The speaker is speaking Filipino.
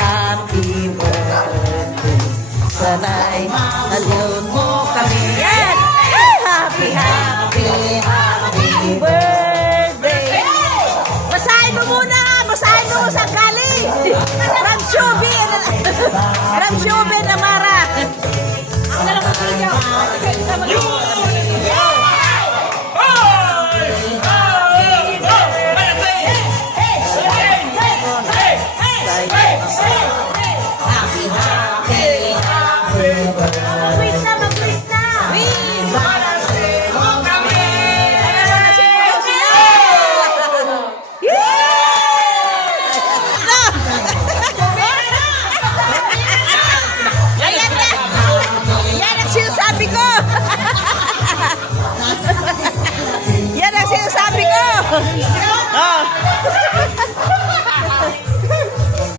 happy birthday. Sana'y nalun mo kami. Yan! Happy, happy, happy birthday. Basahin mo muna. Basahin mo sa galing. From Shubi. From Shubi.